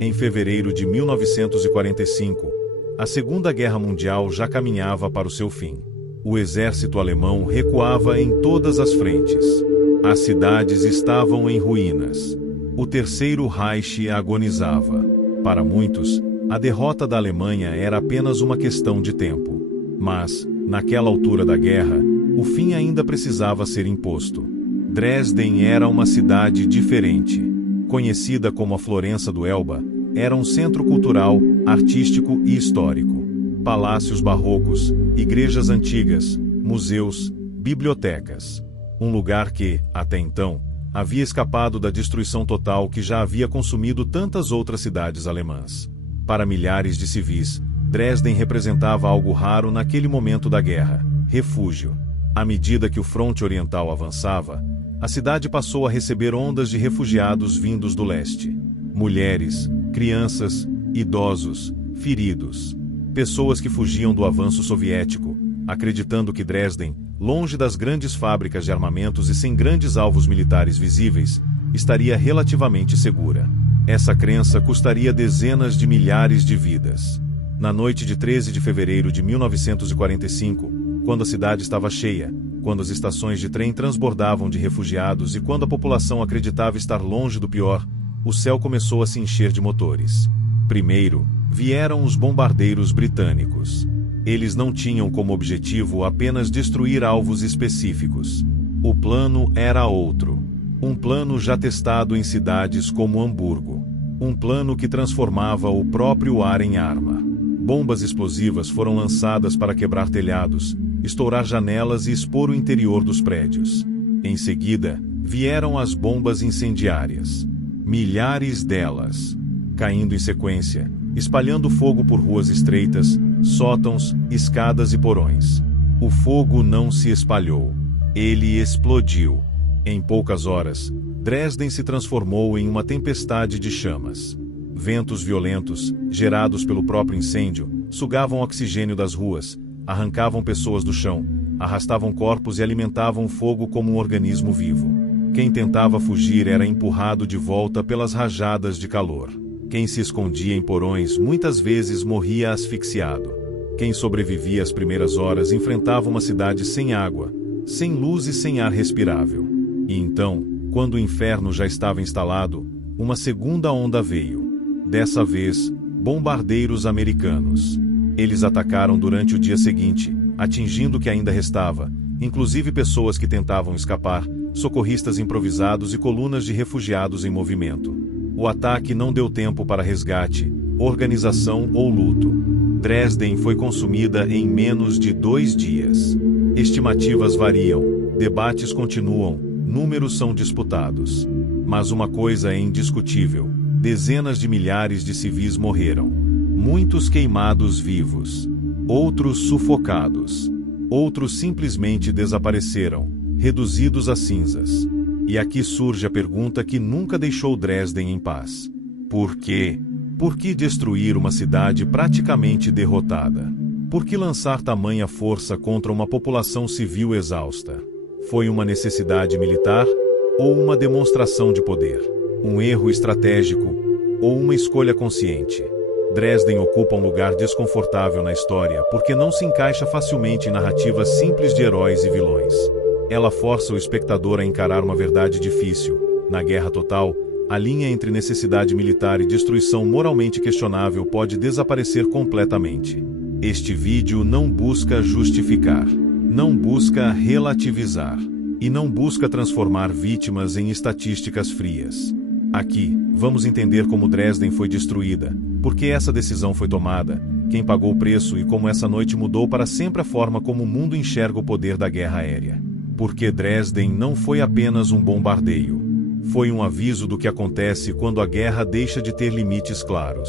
Em fevereiro de 1945, a Segunda Guerra Mundial já caminhava para o seu fim. O exército alemão recuava em todas as frentes. As cidades estavam em ruínas. O Terceiro Reich agonizava. Para muitos, a derrota da Alemanha era apenas uma questão de tempo. Mas, naquela altura da guerra, o fim ainda precisava ser imposto. Dresden era uma cidade diferente. Conhecida como a Florença do Elba, era um centro cultural, artístico e histórico. Palácios barrocos, igrejas antigas, museus, bibliotecas. Um lugar que, até então, havia escapado da destruição total que já havia consumido tantas outras cidades alemãs. Para milhares de civis, Dresden representava algo raro naquele momento da guerra: refúgio. À medida que o fronte oriental avançava, a cidade passou a receber ondas de refugiados vindos do leste. Mulheres, crianças, idosos, feridos. Pessoas que fugiam do avanço soviético, acreditando que Dresden, longe das grandes fábricas de armamentos e sem grandes alvos militares visíveis, estaria relativamente segura. Essa crença custaria dezenas de milhares de vidas. Na noite de 13 de fevereiro de 1945, quando a cidade estava cheia, quando as estações de trem transbordavam de refugiados e quando a população acreditava estar longe do pior, o céu começou a se encher de motores. Primeiro, vieram os bombardeiros britânicos. Eles não tinham como objetivo apenas destruir alvos específicos. O plano era outro. Um plano já testado em cidades como Hamburgo. Um plano que transformava o próprio ar em arma. Bombas explosivas foram lançadas para quebrar telhados, estourar janelas e expor o interior dos prédios. Em seguida, vieram as bombas incendiárias. Milhares delas, caindo em sequência, espalhando fogo por ruas estreitas, sótãos, escadas e porões. O fogo não se espalhou. Ele explodiu. Em poucas horas, Dresden se transformou em uma tempestade de chamas. Ventos violentos, gerados pelo próprio incêndio, sugavam oxigênio das ruas, arrancavam pessoas do chão, arrastavam corpos e alimentavam o fogo como um organismo vivo. Quem tentava fugir era empurrado de volta pelas rajadas de calor. Quem se escondia em porões muitas vezes morria asfixiado. Quem sobrevivia às primeiras horas enfrentava uma cidade sem água, sem luz e sem ar respirável. E então, quando o inferno já estava instalado, uma segunda onda veio. Dessa vez, bombardeiros americanos. Eles atacaram durante o dia seguinte, atingindo o que ainda restava, inclusive pessoas que tentavam escapar, socorristas improvisados e colunas de refugiados em movimento. O ataque não deu tempo para resgate, organização ou luto. Dresden foi consumida em menos de 2 dias. Estimativas variam, debates continuam, números são disputados. Mas uma coisa é indiscutível: dezenas de milhares de civis morreram. Muitos queimados vivos. Outros sufocados. Outros simplesmente desapareceram, reduzidos a cinzas. E aqui surge a pergunta que nunca deixou Dresden em paz. Por quê? Por que destruir uma cidade praticamente derrotada? Por que lançar tamanha força contra uma população civil exausta? Foi uma necessidade militar ou uma demonstração de poder? Um erro estratégico ou uma escolha consciente? Dresden ocupa um lugar desconfortável na história porque não se encaixa facilmente em narrativas simples de heróis e vilões. Ela força o espectador a encarar uma verdade difícil. Na guerra total, a linha entre necessidade militar e destruição moralmente questionável pode desaparecer completamente. Este vídeo não busca justificar, não busca relativizar e não busca transformar vítimas em estatísticas frias. Aqui, vamos entender como Dresden foi destruída, por que essa decisão foi tomada, quem pagou o preço e como essa noite mudou para sempre a forma como o mundo enxerga o poder da guerra aérea. Porque Dresden não foi apenas um bombardeio. Foi um aviso do que acontece quando a guerra deixa de ter limites claros.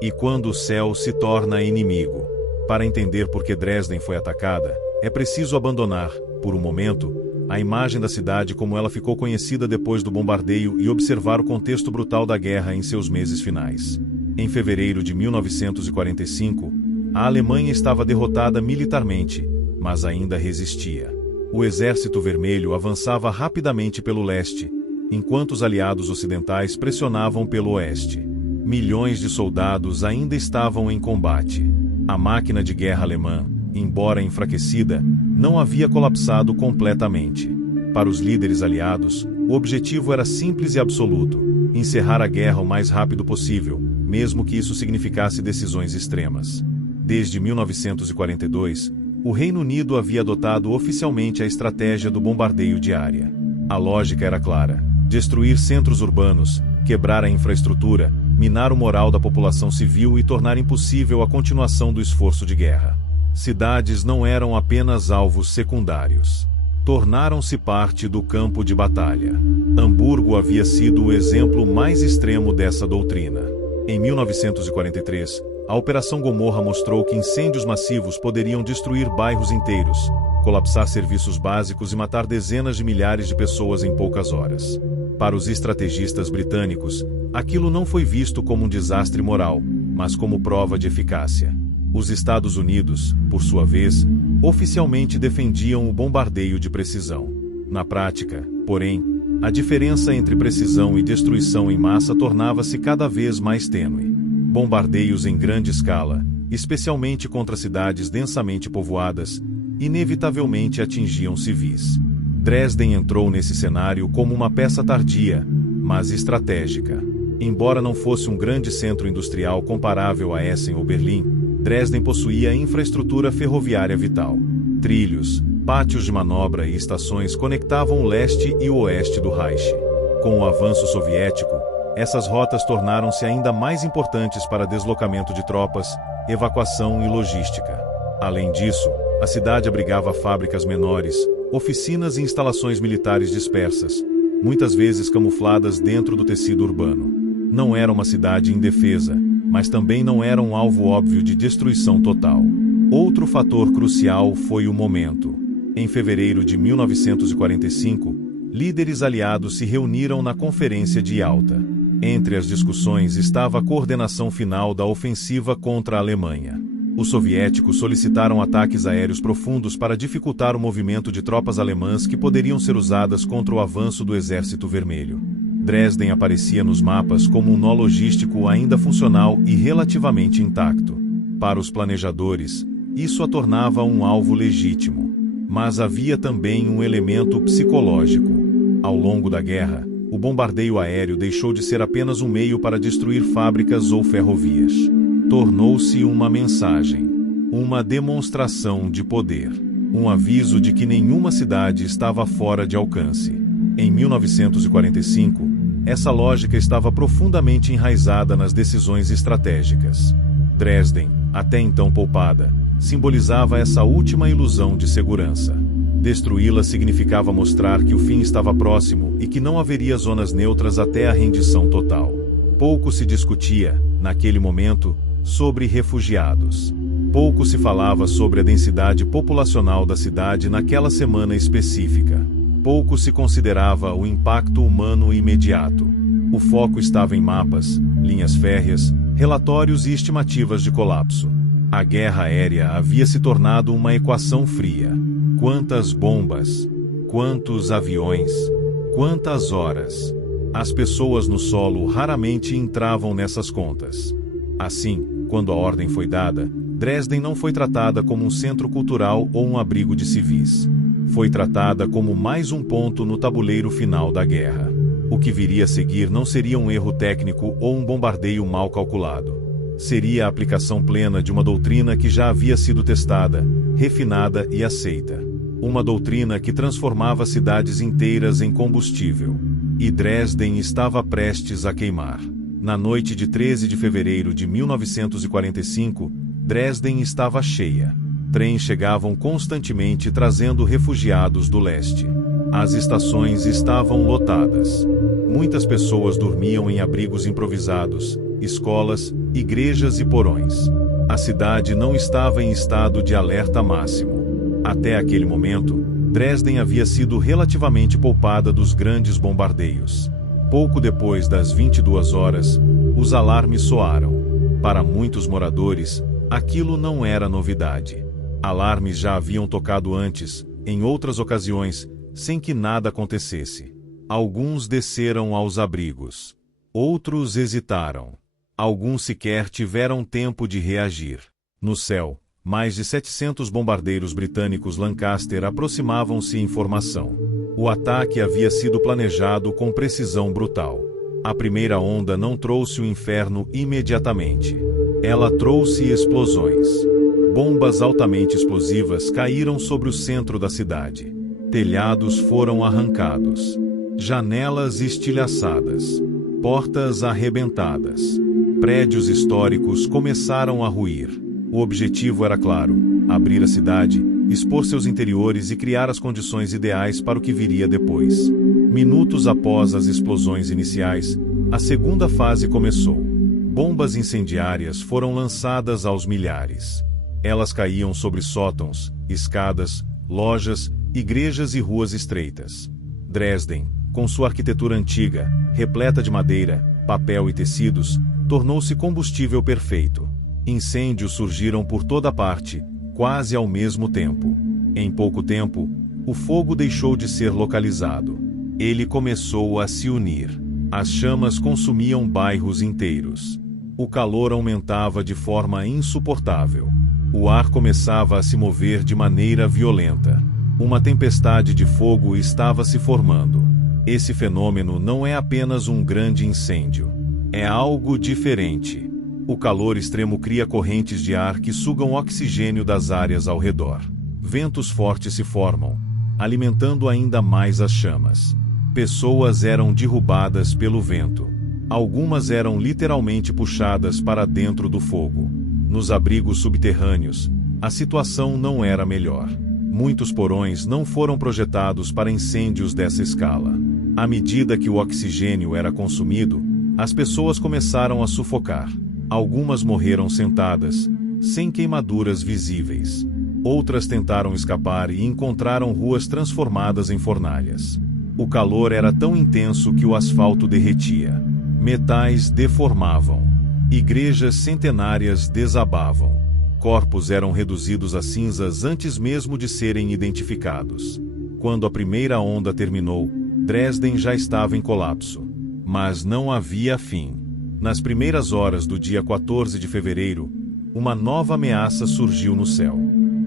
E quando o céu se torna inimigo. Para entender por que Dresden foi atacada, é preciso abandonar, por um momento, a imagem da cidade como ela ficou conhecida depois do bombardeio e observar o contexto brutal da guerra em seus meses finais. Em fevereiro de 1945, a Alemanha estava derrotada militarmente, mas ainda resistia. O Exército Vermelho avançava rapidamente pelo leste, enquanto os aliados ocidentais pressionavam pelo oeste. Milhões de soldados ainda estavam em combate. A máquina de guerra alemã, embora enfraquecida, não havia colapsado completamente. Para os líderes aliados, o objetivo era simples e absoluto: encerrar a guerra o mais rápido possível, mesmo que isso significasse decisões extremas. Desde 1942, o Reino Unido havia adotado oficialmente a estratégia do bombardeio de área. A lógica era clara: destruir centros urbanos, quebrar a infraestrutura, minar o moral da população civil e tornar impossível a continuação do esforço de guerra. Cidades não eram apenas alvos secundários. Tornaram-se parte do campo de batalha. Hamburgo havia sido o exemplo mais extremo dessa doutrina. Em 1943, a Operação Gomorra mostrou que incêndios massivos poderiam destruir bairros inteiros, colapsar serviços básicos e matar dezenas de milhares de pessoas em poucas horas. Para os estrategistas britânicos, aquilo não foi visto como um desastre moral, mas como prova de eficácia. Os Estados Unidos, por sua vez, oficialmente defendiam o bombardeio de precisão. Na prática, porém, a diferença entre precisão e destruição em massa tornava-se cada vez mais tênue. Bombardeios em grande escala, especialmente contra cidades densamente povoadas, inevitavelmente atingiam civis. Dresden entrou nesse cenário como uma peça tardia, mas estratégica. Embora não fosse um grande centro industrial comparável a Essen ou Berlim, Dresden possuía infraestrutura ferroviária vital. Trilhos, pátios de manobra e estações conectavam o leste e o oeste do Reich. Com o avanço soviético, essas rotas tornaram-se ainda mais importantes para deslocamento de tropas, evacuação e logística. Além disso, a cidade abrigava fábricas menores, oficinas e instalações militares dispersas, muitas vezes camufladas dentro do tecido urbano. Não era uma cidade indefesa, mas também não era um alvo óbvio de destruição total. Outro fator crucial foi o momento. Em fevereiro de 1945, líderes aliados se reuniram na Conferência de Yalta. Entre as discussões estava a coordenação final da ofensiva contra a Alemanha. Os soviéticos solicitaram ataques aéreos profundos para dificultar o movimento de tropas alemãs que poderiam ser usadas contra o avanço do Exército Vermelho. Dresden aparecia nos mapas como um nó logístico ainda funcional e relativamente intacto. Para os planejadores, isso a tornava um alvo legítimo. Mas havia também um elemento psicológico. Ao longo da guerra, o bombardeio aéreo deixou de ser apenas um meio para destruir fábricas ou ferrovias. Tornou-se uma mensagem, uma demonstração de poder, um aviso de que nenhuma cidade estava fora de alcance. Em 1945, essa lógica estava profundamente enraizada nas decisões estratégicas. Dresden, até então poupada, simbolizava essa última ilusão de segurança. Destruí-la significava mostrar que o fim estava próximo e que não haveria zonas neutras até a rendição total. Pouco se discutia, naquele momento, sobre refugiados. Pouco se falava sobre a densidade populacional da cidade naquela semana específica. Pouco se considerava o impacto humano imediato. O foco estava em mapas, linhas férreas, relatórios e estimativas de colapso. A guerra aérea havia se tornado uma equação fria. Quantas bombas? Quantos aviões? Quantas horas? As pessoas no solo raramente entravam nessas contas. Assim, quando a ordem foi dada, Dresden não foi tratada como um centro cultural ou um abrigo de civis. Foi tratada como mais um ponto no tabuleiro final da guerra. O que viria a seguir não seria um erro técnico ou um bombardeio mal calculado. Seria a aplicação plena de uma doutrina que já havia sido testada, refinada e aceita. Uma doutrina que transformava cidades inteiras em combustível. E Dresden estava prestes a queimar. Na noite de 13 de fevereiro de 1945, Dresden estava cheia. Trens chegavam constantemente trazendo refugiados do leste. As estações estavam lotadas. Muitas pessoas dormiam em abrigos improvisados, escolas, igrejas e porões. A cidade não estava em estado de alerta máximo. Até aquele momento, Dresden havia sido relativamente poupada dos grandes bombardeios. Pouco depois das 22 horas, os alarmes soaram. Para muitos moradores, aquilo não era novidade. Alarmes já haviam tocado antes, em outras ocasiões, sem que nada acontecesse. Alguns desceram aos abrigos. Outros hesitaram. Alguns sequer tiveram tempo de reagir. No céu, mais de 700 bombardeiros britânicos Lancaster aproximavam-se em formação. O ataque havia sido planejado com precisão brutal. A primeira onda não trouxe o inferno imediatamente. Ela trouxe explosões. Bombas altamente explosivas caíram sobre o centro da cidade. Telhados foram arrancados. Janelas estilhaçadas. Portas arrebentadas. Prédios históricos começaram a ruir. O objetivo era claro: abrir a cidade, expor seus interiores e criar as condições ideais para o que viria depois. Minutos após as explosões iniciais, a segunda fase começou. Bombas incendiárias foram lançadas aos milhares. Elas caíam sobre sótãos, escadas, lojas, igrejas e ruas estreitas. Dresden, com sua arquitetura antiga, repleta de madeira, papel e tecidos, tornou-se combustível perfeito. Incêndios surgiram por toda parte, quase ao mesmo tempo. Em pouco tempo, o fogo deixou de ser localizado. Ele começou a se unir. As chamas consumiam bairros inteiros. O calor aumentava de forma insuportável. O ar começava a se mover de maneira violenta. Uma tempestade de fogo estava se formando. Esse fenômeno não é apenas um grande incêndio. É algo diferente. O calor extremo cria correntes de ar que sugam oxigênio das áreas ao redor. Ventos fortes se formam, alimentando ainda mais as chamas. Pessoas eram derrubadas pelo vento. Algumas eram literalmente puxadas para dentro do fogo. Nos abrigos subterrâneos, a situação não era melhor. Muitos porões não foram projetados para incêndios dessa escala. À medida que o oxigênio era consumido, as pessoas começaram a sufocar. Algumas morreram sentadas, sem queimaduras visíveis. Outras tentaram escapar e encontraram ruas transformadas em fornalhas. O calor era tão intenso que o asfalto derretia. Metais deformavam. Igrejas centenárias desabavam. Corpos eram reduzidos a cinzas antes mesmo de serem identificados. Quando a primeira onda terminou, Dresden já estava em colapso. Mas não havia fim. Nas primeiras horas do dia 14 de fevereiro, uma nova ameaça surgiu no céu.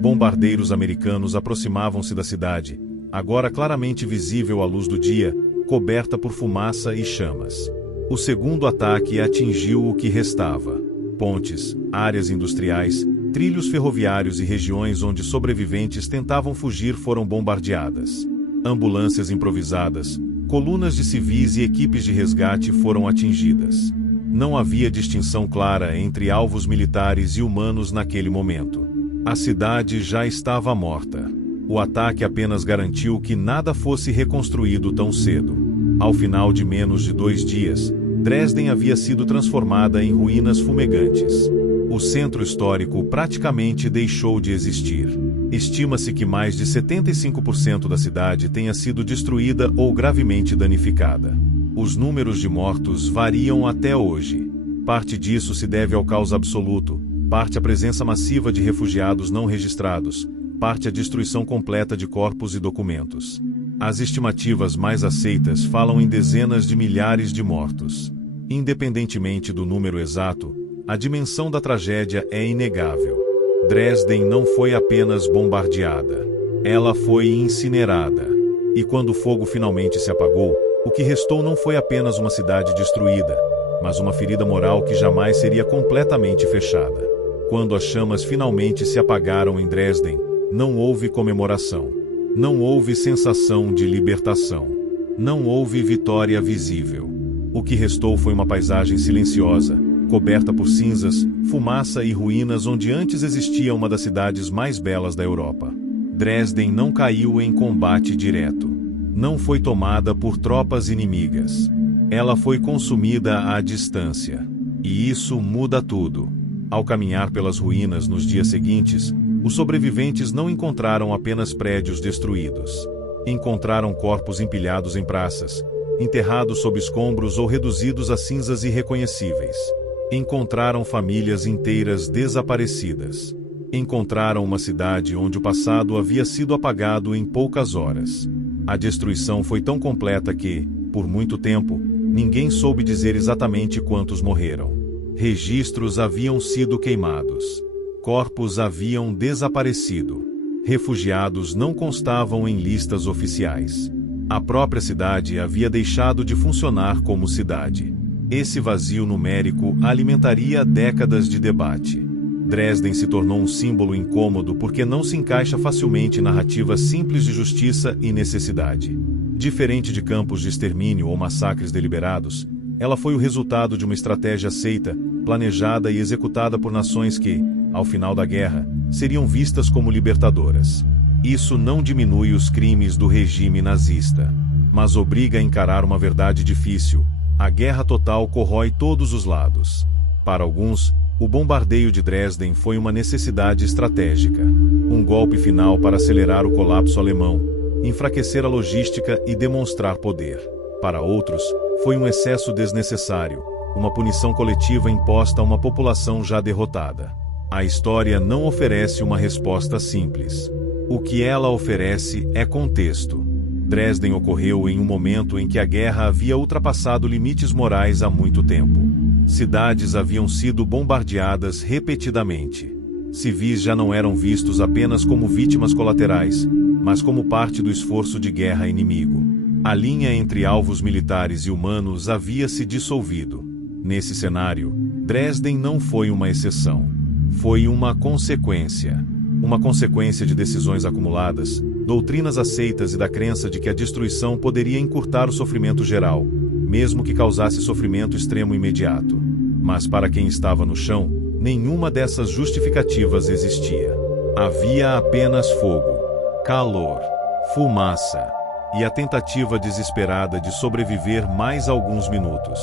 Bombardeiros americanos aproximavam-se da cidade, agora claramente visível à luz do dia, coberta por fumaça e chamas. O segundo ataque atingiu o que restava. Pontes, áreas industriais, trilhos ferroviários e regiões onde sobreviventes tentavam fugir foram bombardeadas. Ambulâncias improvisadas, colunas de civis e equipes de resgate foram atingidas. Não havia distinção clara entre alvos militares e humanos naquele momento. A cidade já estava morta. O ataque apenas garantiu que nada fosse reconstruído tão cedo. Ao final de menos de 2 dias, Dresden havia sido transformada em ruínas fumegantes. O centro histórico praticamente deixou de existir. Estima-se que mais de 75% da cidade tenha sido destruída ou gravemente danificada. Os números de mortos variam até hoje. Parte disso se deve ao caos absoluto, parte à presença massiva de refugiados não registrados, parte à destruição completa de corpos e documentos. As estimativas mais aceitas falam em dezenas de milhares de mortos. Independentemente do número exato, a dimensão da tragédia é inegável. Dresden não foi apenas bombardeada. Ela foi incinerada. E quando o fogo finalmente se apagou, o que restou não foi apenas uma cidade destruída, mas uma ferida moral que jamais seria completamente fechada. Quando as chamas finalmente se apagaram em Dresden, não houve comemoração. Não houve sensação de libertação. Não houve vitória visível. O que restou foi uma paisagem silenciosa, coberta por cinzas, fumaça e ruínas onde antes existia uma das cidades mais belas da Europa. Dresden não caiu em combate direto. Não foi tomada por tropas inimigas. Ela foi consumida à distância. E isso muda tudo. Ao caminhar pelas ruínas nos dias seguintes, os sobreviventes não encontraram apenas prédios destruídos. Encontraram corpos empilhados em praças, enterrados sob escombros ou reduzidos a cinzas irreconhecíveis. Encontraram famílias inteiras desaparecidas. Encontraram uma cidade onde o passado havia sido apagado em poucas horas. A destruição foi tão completa que, por muito tempo, ninguém soube dizer exatamente quantos morreram. Registros haviam sido queimados. Corpos haviam desaparecido. Refugiados não constavam em listas oficiais. A própria cidade havia deixado de funcionar como cidade. Esse vazio numérico alimentaria décadas de debate. Dresden se tornou um símbolo incômodo porque não se encaixa facilmente em narrativas simples de justiça e necessidade. Diferente de campos de extermínio ou massacres deliberados, ela foi o resultado de uma estratégia aceita, planejada e executada por nações que, ao final da guerra, seriam vistas como libertadoras. Isso não diminui os crimes do regime nazista, mas obriga a encarar uma verdade difícil: a guerra total corrói todos os lados. Para alguns, o bombardeio de Dresden foi uma necessidade estratégica. Um golpe final para acelerar o colapso alemão, enfraquecer a logística e demonstrar poder. Para outros, foi um excesso desnecessário, uma punição coletiva imposta a uma população já derrotada. A história não oferece uma resposta simples. O que ela oferece é contexto. Dresden ocorreu em um momento em que a guerra havia ultrapassado limites morais há muito tempo. Cidades haviam sido bombardeadas repetidamente. Civis já não eram vistos apenas como vítimas colaterais, mas como parte do esforço de guerra inimigo. A linha entre alvos militares e humanos havia se dissolvido. Nesse cenário, Dresden não foi uma exceção. Foi uma consequência. Uma consequência de decisões acumuladas, doutrinas aceitas e da crença de que a destruição poderia encurtar o sofrimento geral, mesmo que causasse sofrimento extremo imediato. Mas para quem estava no chão, nenhuma dessas justificativas existia. Havia apenas fogo, calor, fumaça e a tentativa desesperada de sobreviver mais alguns minutos.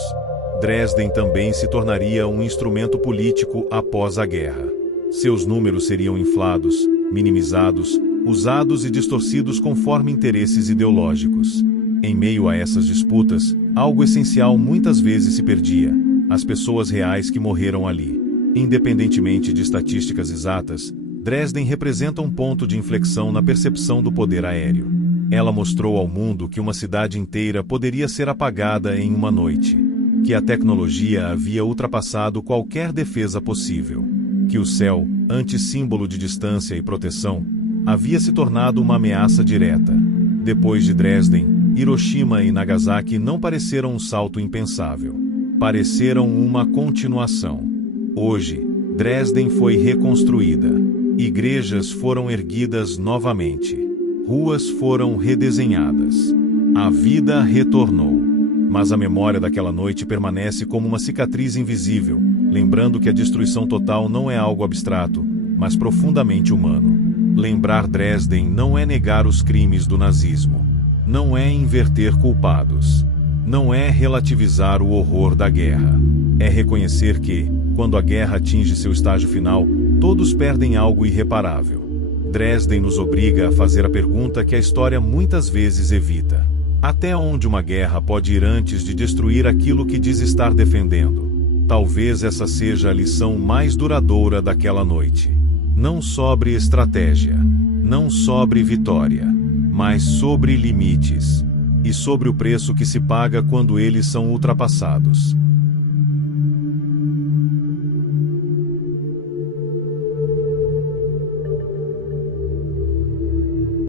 Dresden também se tornaria um instrumento político após a guerra. Seus números seriam inflados, minimizados, usados e distorcidos conforme interesses ideológicos. Em meio a essas disputas, algo essencial muitas vezes se perdia: as pessoas reais que morreram ali. Independentemente de estatísticas exatas, Dresden representa um ponto de inflexão na percepção do poder aéreo. Ela mostrou ao mundo que uma cidade inteira poderia ser apagada em uma noite, que a tecnologia havia ultrapassado qualquer defesa possível, que o céu, antissímbolo de distância e proteção, havia se tornado uma ameaça direta. Depois de Dresden, Hiroshima e Nagasaki não pareceram um salto impensável. Pareceram uma continuação. Hoje, Dresden foi reconstruída. Igrejas foram erguidas novamente. Ruas foram redesenhadas. A vida retornou. Mas a memória daquela noite permanece como uma cicatriz invisível, lembrando que a destruição total não é algo abstrato, mas profundamente humano. Lembrar Dresden não é negar os crimes do nazismo. Não é inverter culpados. Não é relativizar o horror da guerra. É reconhecer que, quando a guerra atinge seu estágio final, todos perdem algo irreparável. Dresden nos obriga a fazer a pergunta que a história muitas vezes evita: até onde uma guerra pode ir antes de destruir aquilo que diz estar defendendo? Talvez essa seja a lição mais duradoura daquela noite. Não sobre estratégia, não sobre vitória, mas sobre limites, e sobre o preço que se paga quando eles são ultrapassados.